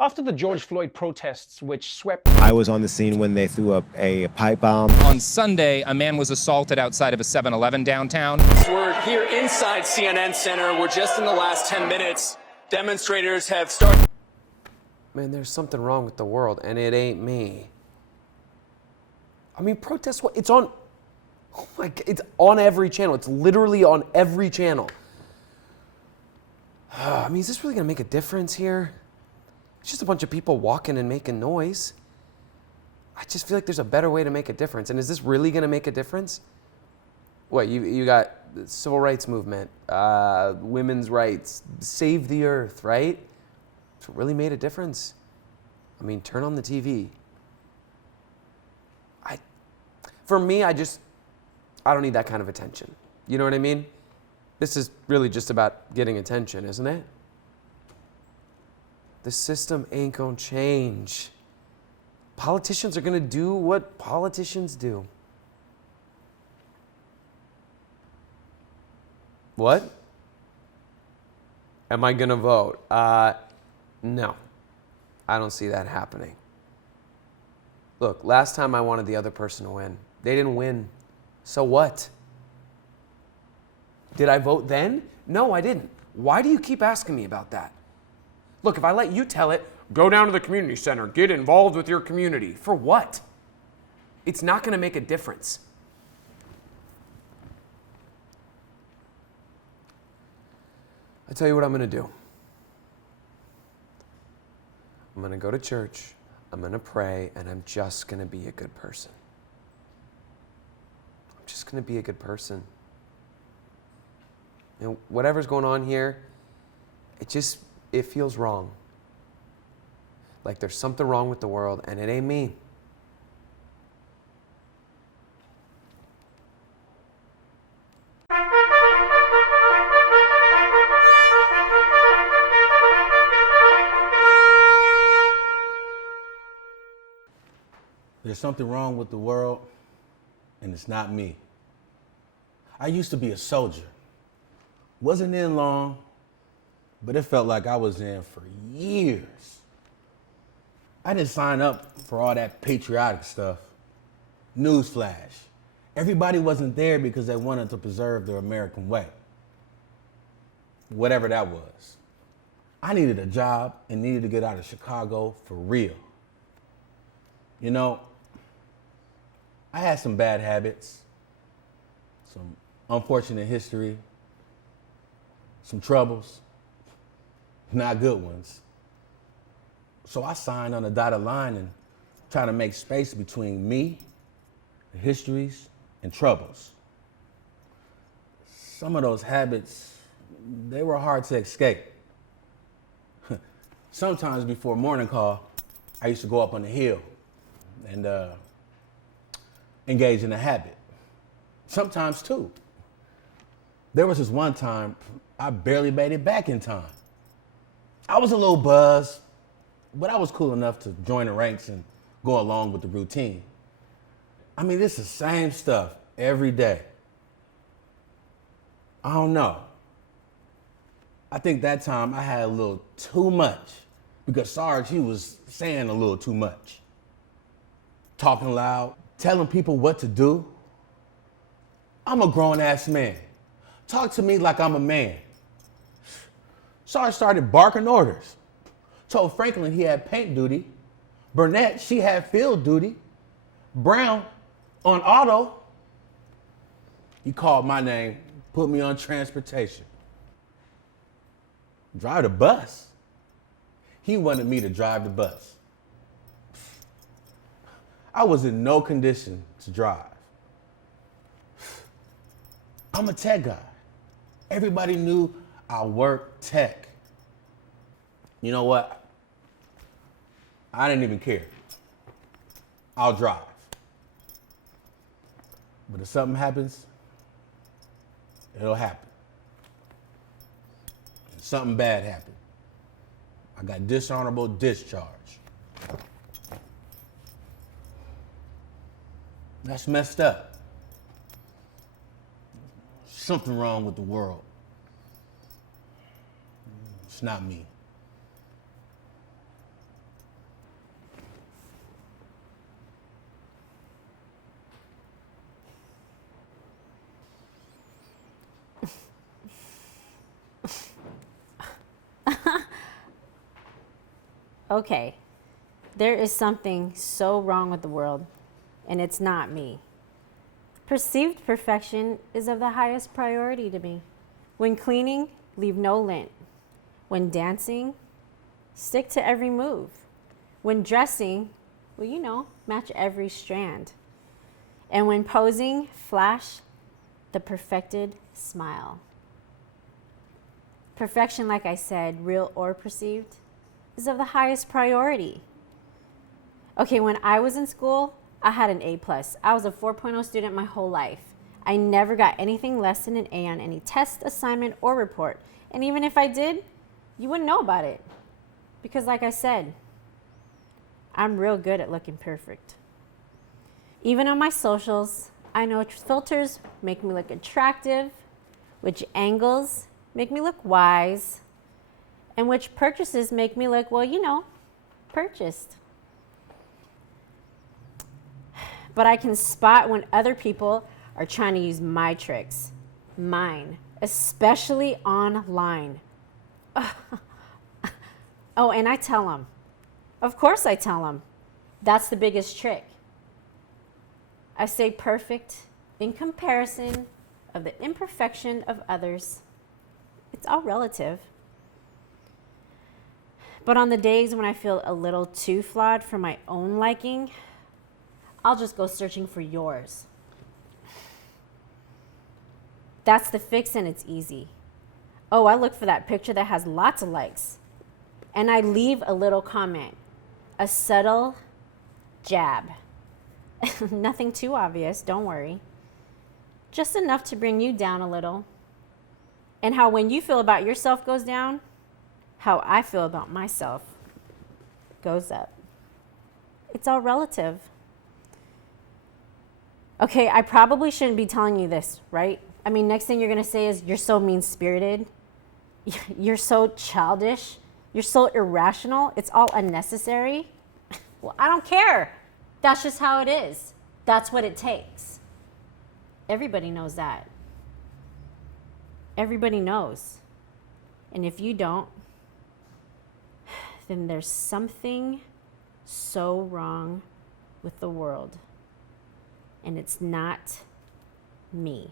After the George Floyd protests, which swept... I was on the scene when they threw up a pipe bomb. On Sunday, a man was assaulted outside of a 7-Eleven downtown. We're here inside CNN Center. We're just in the last 10 minutes. Demonstrators have started... Man, there's something wrong with the world, and it ain't me. I mean, protest what? It's on... Oh my God, it's on every channel. It's literally on every channel. I mean, is this really going to make a difference here? It's just a bunch of people walking and making noise. I just feel like there's a better way to make a difference. And is this really going to make a difference? What, you got the civil rights movement, women's rights, save the earth, right? It's really made a difference. I mean, turn on the TV. For me, I don't need that kind of attention. You know what I mean? This is really just about getting attention, isn't it? The system ain't gonna change. Politicians are gonna do what politicians do. What? Am I gonna vote? No. I don't see that happening. Look, last time I wanted the other person to win. They didn't win. So what? Did I vote then? No, I didn't. Why do you keep asking me about that? Look, if I let you tell it, go down to the community center, get involved with your community. For what? It's not going to make a difference. I tell you what I'm going to do. I'm going to go to church, I'm going to pray, and I'm just going to be a good person. I'm just going to be a good person. You know, whatever's going on here, it feels wrong. Like there's something wrong with the world, and it ain't me. There's something wrong with the world, and it's not me. I used to be a soldier. Wasn't in long, but it felt like I was in for years. I didn't sign up for all that patriotic stuff. Newsflash, everybody wasn't there because they wanted to preserve their American way. Whatever that was. I needed a job and needed to get out of Chicago for real. You know, I had some bad habits, some unfortunate history, some troubles, not good ones. So I signed on a dotted line and tried to make space between me, the histories, and troubles. Some of those habits, they were hard to escape. Sometimes before morning call, I used to go up on the hill and engage in a habit. Sometimes two. There was this one time I barely made it back in time. I was a little buzzed, but I was cool enough to join the ranks and go along with the routine. I mean, it's the same stuff every day. I don't know. I think that time I had a little too much because Sarge, he was saying a little too much. Talking loud, telling people what to do. I'm a grown-ass man. Talk to me like I'm a man. Sarge started barking orders. Told Franklin he had paint duty. Burnett, she had field duty. Brown on auto. He called my name, put me on transportation. Drive the bus. He wanted me to drive the bus. I was in no condition to drive. I'm a tech guy. Everybody knew I worked tech. You know what? I didn't even care. I'll drive. But if something happens, it'll happen. If something bad happened, I got dishonorable discharge. That's messed up. Something wrong with the world. It's not me. Okay, there is something so wrong with the world, and it's not me. Perceived perfection is of the highest priority to me. When cleaning, leave no lint. When dancing, stick to every move. When dressing, well, you know, match every strand. And when posing, flash the perfected smile. Perfection, like I said, real or perceived, is of the highest priority. Okay, when I was in school, I had an A+. I was a 4.0 student my whole life. I never got anything less than an A on any test, assignment, or report. And even if I did, you wouldn't know about it. Because like I said, I'm real good at looking perfect. Even on my socials, I know which filters make me look attractive, which angles make me look wise, and which purchases make me look, well, you know, purchased. But I can spot when other people are trying to use my tricks, mine, especially online. Oh, and I tell them. Of course I tell them. That's the biggest trick. I say perfect in comparison of the imperfection of others. It's all relative. But on the days when I feel a little too flawed for my own liking, I'll just go searching for yours. That's the fix, and it's easy. Oh, I look for that picture that has lots of likes. And I leave a little comment, a subtle jab. Nothing too obvious, don't worry. Just enough to bring you down a little. And how when you feel about yourself goes down, how I feel about myself goes up. It's all relative. Okay, I probably shouldn't be telling you this, right? I mean, next thing you're gonna say is, you're so mean-spirited. You're so childish. You're so irrational. It's all unnecessary. Well, I don't care. That's just how it is. That's what it takes. Everybody knows that. Everybody knows. And if you don't, then there's something so wrong with the world. And it's not me.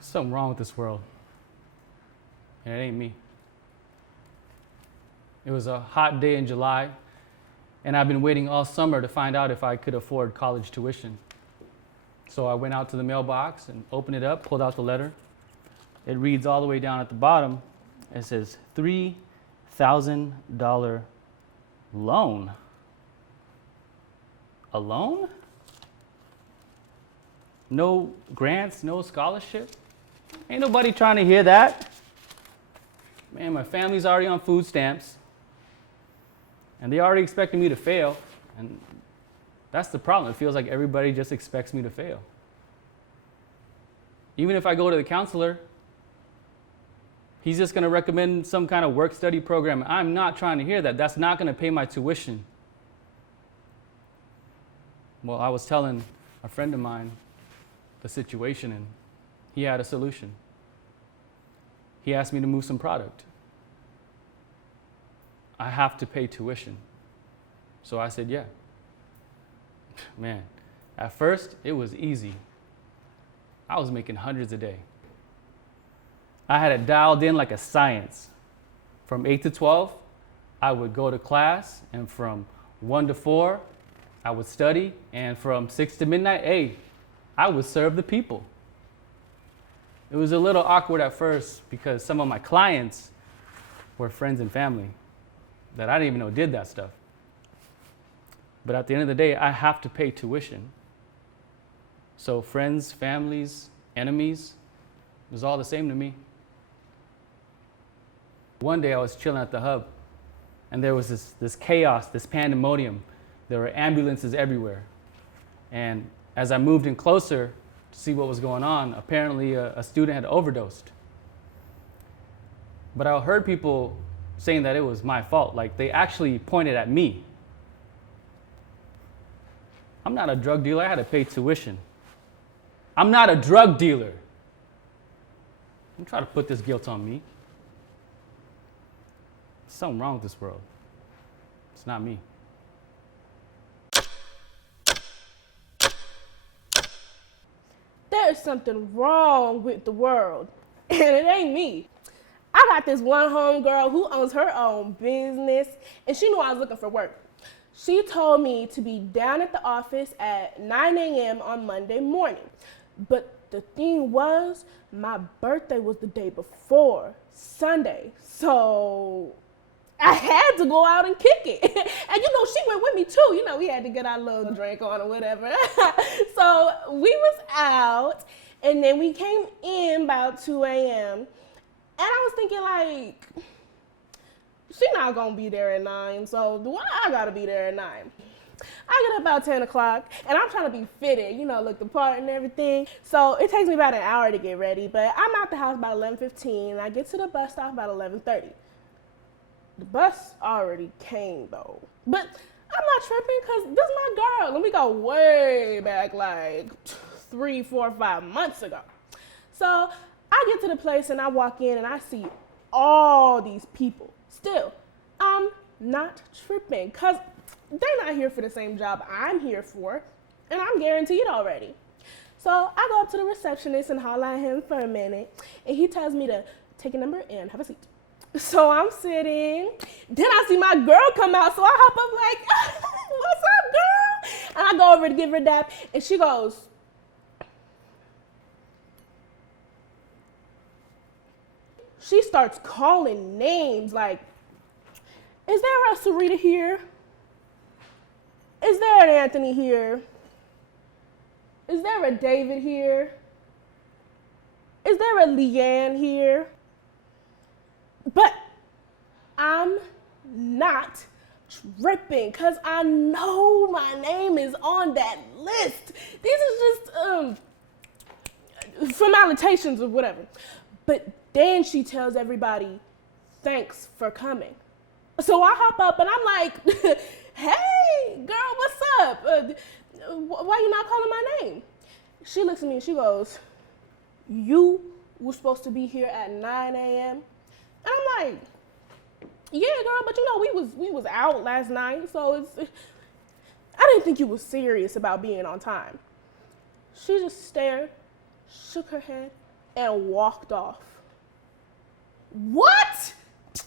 Something wrong with this world. And it ain't me. It was a hot day in July, and I've been waiting all summer to find out if I could afford college tuition. So I went out to the mailbox and opened it up, pulled out the letter. It reads all the way down at the bottom. It says $3,000 loan. A loan? No grants, no scholarship? Ain't nobody trying to hear that. Man, my family's already on food stamps, and they already expecting me to fail, and that's the problem. It feels like everybody just expects me to fail. Even if I go to the counselor, he's just gonna recommend some kind of work-study program. I'm not trying to hear that. That's not gonna pay my tuition. Well, I was telling a friend of mine the situation, and he had a solution. He asked me to move some product. I have to pay tuition. So I said, yeah. Man, at first it was easy. I was making hundreds a day. I had it dialed in like a science. From 8 to 12, I would go to class, and from 1 to 4, I would study, and from 6 to midnight, hey, I would serve the people. It was a little awkward at first because some of my clients were friends and family that I didn't even know did that stuff. But at the end of the day, I have to pay tuition. So friends, families, enemies, it was all the same to me. One day I was chilling at the hub, and there was this chaos, this pandemonium. There were ambulances everywhere. And as I moved in closer to see what was going on, apparently a student had overdosed. But I heard people saying that it was my fault. Like, they actually pointed at me. I'm not a drug dealer. I had to pay tuition. I'm not a drug dealer. Don't try to put this guilt on me. There's something wrong with this world. It's not me. There's something wrong with the world, and it ain't me. I got this one homegirl who owns her own business, and she knew I was looking for work. She told me to be down at the office at 9 a.m. on Monday morning. But the thing was, my birthday was the day before, Sunday. So I had to go out and kick it. And you know, she went with me too. You know, we had to get our little drink on or whatever. So we was out, and then we came in about 2 a.m. And I was thinking, like, she not gonna be there at 9, so why I gotta be there at 9? I get up about 10 o'clock, and I'm trying to be fitted, you know, look the part and everything. So it takes me about an hour to get ready, but I'm out the house about 11:15, and I get to the bus stop about 11:30. The bus already came, though. But I'm not tripping, because this is my girl. Let me go way back, like 3, 4, 5 months ago. So I get to the place, and I walk in, and I see all these people. Still, I'm not tripping, because they're not here for the same job I'm here for, and I'm guaranteed already. So I go up to the receptionist and holler at him for a minute, and he tells me to take a number and have a seat. So I'm sitting, then I see my girl come out, so I hop up like, what's up, girl? And I go over to give her a dap, and she goes, she starts calling names like, is there a Sarita here? Is there an Anthony here? Is there a David here? Is there a Leanne here? But I'm not tripping, because I know my name is on that list. These are just formalizations or whatever. But then she tells everybody, thanks for coming. So I hop up and I'm like, hey, girl, what's up? Why you not calling my name? She looks at me and she goes, you were supposed to be here at 9 a.m.? And I'm like, yeah, girl, but you know, we was out last night, so I didn't think you was serious about being on time. She just stared, shook her head, and walked off. What?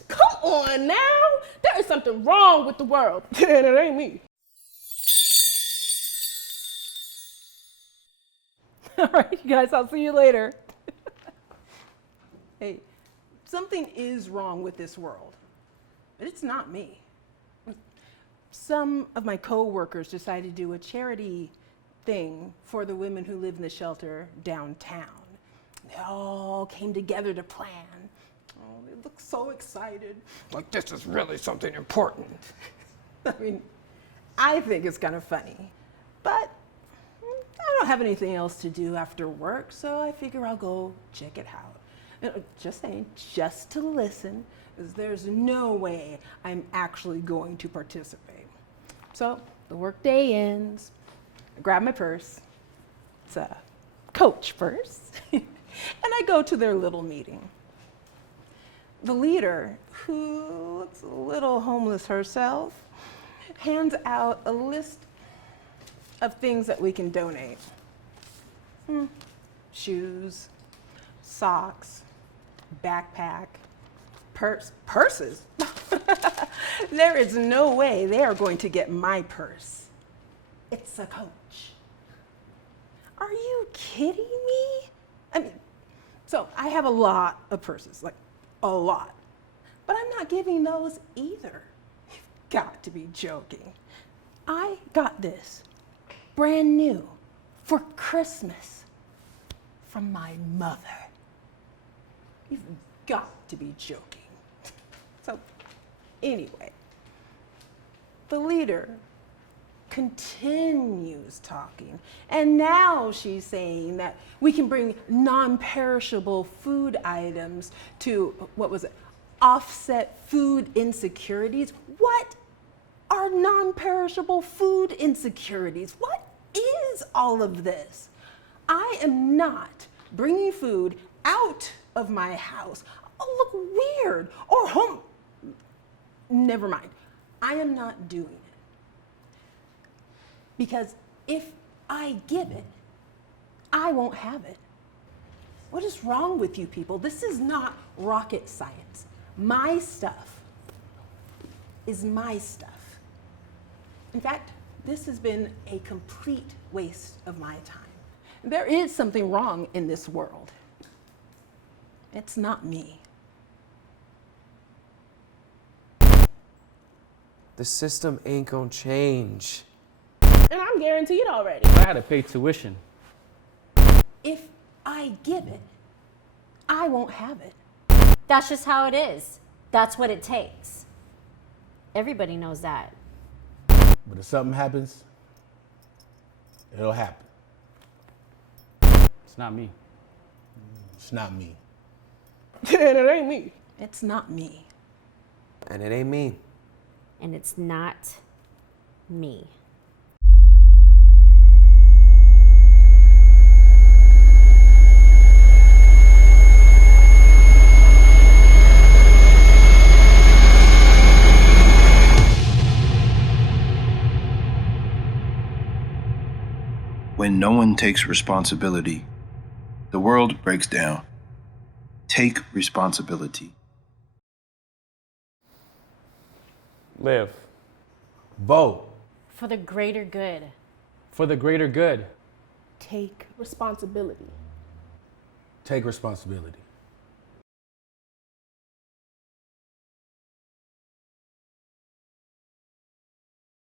Come on now. There is something wrong with the world, and it ain't me. All right, you guys, I'll see you later. Hey, something is wrong with this world, but it's not me. Some of my co-workers decided to do a charity thing for the women who live in the shelter downtown. They all came together to plan. Oh, they look so excited. Like, this is really something important. I mean, I think it's kind of funny, but I don't have anything else to do after work, so I figure I'll go check it out. Just saying, just to listen, because there's no way I'm actually going to participate. So the workday ends, I grab my purse, it's a Coach purse, and I go to their little meeting. The leader, who looks a little homeless herself, hands out a list of things that we can donate. Shoes, socks, backpack, purses. There is no way they are going to get my purse. It's a Coach. Are you kidding me? I mean, so I have a lot of purses, like a lot, but I'm not giving those either. You've got to be joking. I got this brand new for Christmas from my mother. You've got to be joking. So anyway, the leader continues talking, and now she's saying that we can bring non-perishable food items to, what was it, offset food insecurities. What are non-perishable food insecurities? What? is all of this? I am not bringing food out of my house. Oh, look weird. Or home. Never mind. I am not doing it. Because if I give it, I won't have it. What is wrong with you people? This is not rocket science. My stuff is my stuff. In fact, this has been a complete waste of my time. There is something wrong in this world. It's not me. The system ain't gonna change. And I'm guaranteed already. I had to pay tuition. If I give it, I won't have it. That's just how it is. That's what it takes. Everybody knows that. But if something happens, it'll happen. It's not me. It's not me. And it ain't me. It's not me. And it ain't me. And it's not me. When no one takes responsibility, the world breaks down. Take responsibility. Live. Vote. For the greater good. For the greater good. Take responsibility. Take responsibility.